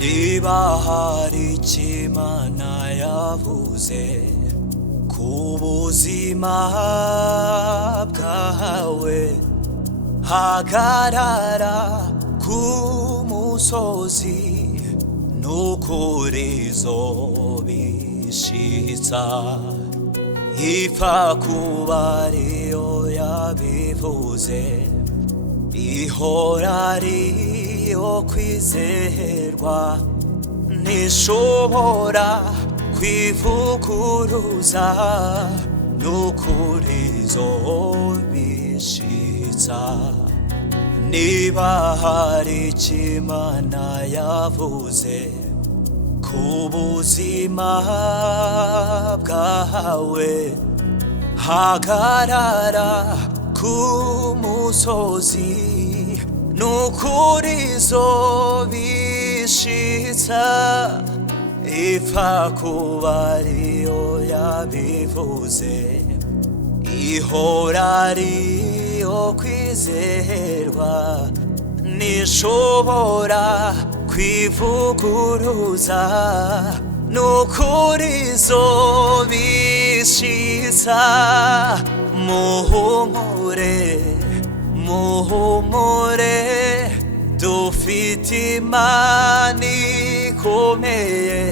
niba hari icyo Imana yavuze ku buzima bwawe, hagarara ku musozi n'ukuri izobishitsa. Ipfa kuba ariyo yabivuze, ihora ariyo kwizerwa, ntishobora kwivuguruza, n'ukuri izobishitsa. Niba hari icyo Imana yavuze ku buzima bwawe, hagarara ku musozi n'ukuri izobishitsa. Ipfa kuba ariyo yabivuze, ihora ariyo kwizerwa, ntishobora kwivuguruza, n'ukuri izobishitsa. Muhumure, muhumure, dufite Imana ikomeye,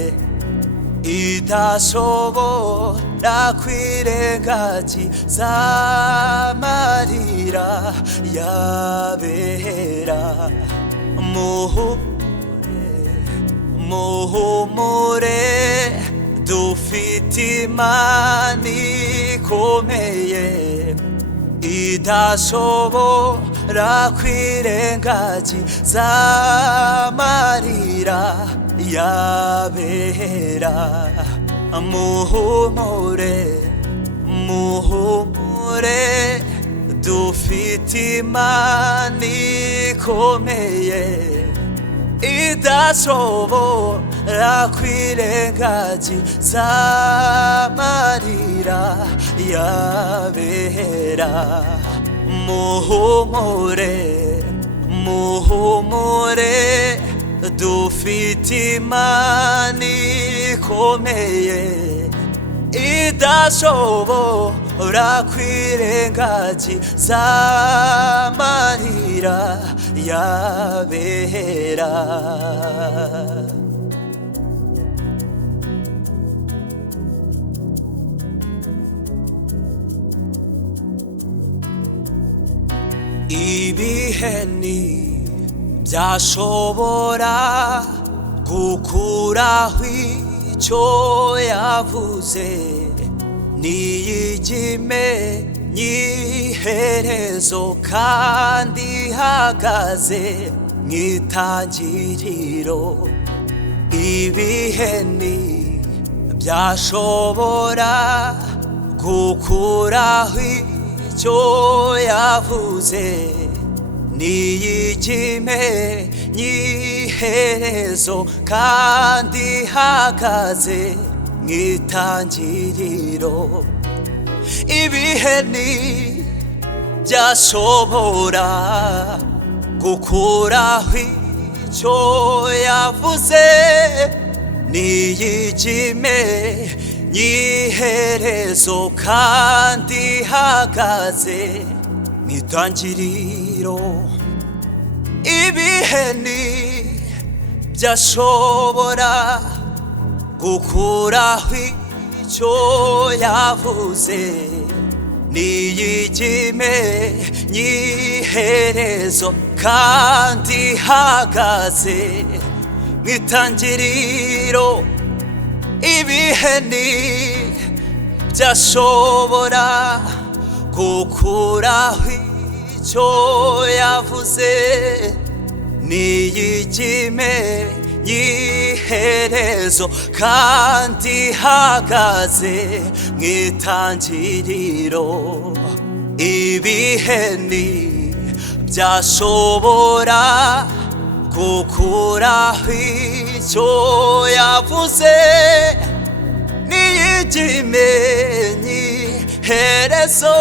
idashobora kwirengagiza amarira y'abera. Muhumure, muhumure, dufite Imana ikomeye, idashobora kwirengagiza amarira y'abera. Muhumure, muhumure, dufite Imana ikomeye, idashobora kwirengagiza amarira y'abera. Muhumure, muhumure, dufite Imana ikomeye, idashobora kwirengagiza amarira y'abera. Ibihe ntibyashobora gukuraho icyo yavuze, niyigimenya iherezo kandi ihagaze mw'itangiriro. Ibihe ntibyashobora gukuraho icyo yavuze, niyigimenya iherezo kandi ihagaze mw'itangiriro. Ibihe ntibyashobora gukuraho icyo yavuze, niyigimenya iherezo kandi ihagaze mw'itangiriro. Ibihe ntibyashobora gukuraho icyo yavuze, niyigimenya iherezo kandi ihagaze mw'itangiriro. Ibihe ntibyashobora gukuraho icyo yavuze, niyigimenya iherezo kandi ihagaze mw'itangiriro. Ibihe ntibyashobora gukuraho icyo yavuze n'iyikimenyi herezo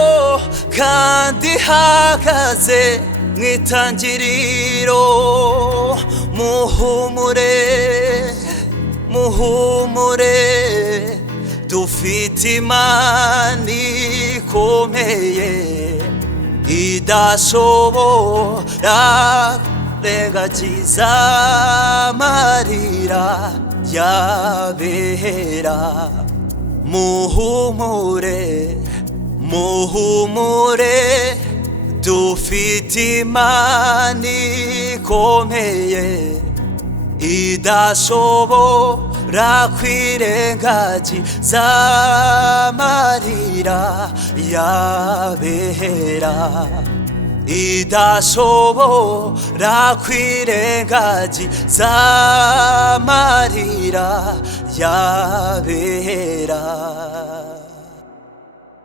kandi ihagaze mu itangiriro. Muhumure muhumure dufite Imana ikomeye idashobora kurengagiza amarira y'abera. Muhumure muhumure dufite Imana ikomeye idashobora kwirengagiza amarira y'abera, idashobora kwirengagiza amarira y'abera.